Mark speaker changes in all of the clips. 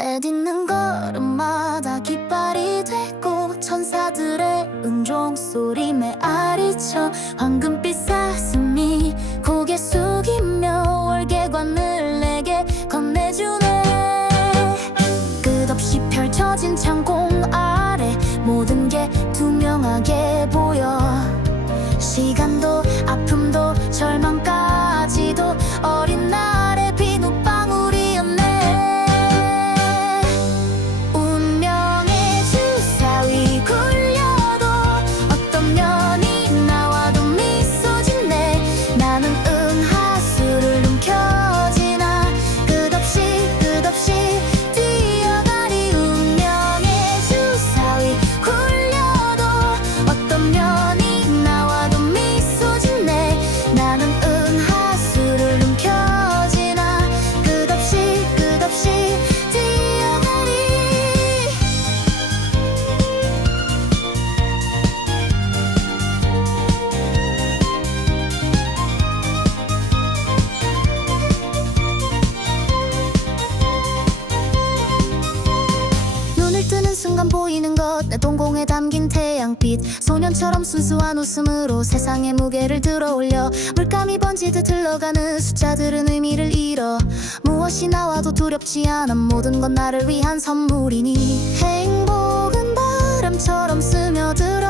Speaker 1: 내딛는 걸음마다 깃발이 되고 천사들의 은종 소리 메아리쳐 황금빛 사슴이 고개 숙이며 월계관을 내게 건네주네. 끝없이 펼쳐진 창공 아래 모든 게 투명하게 보여. 시간도 아픔도 절망 내 동공에 담긴 태양빛 소년처럼 순수한 웃음으로 세상의 무게를 들어올려. 물감이 번지듯 흘러가는 숫자들은 의미를 잃어. 무엇이 나와도 두렵지 않아 모든 건 나를 위한 선물이니. 행복은 바람처럼 스며들어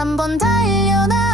Speaker 1: 한번 달려나?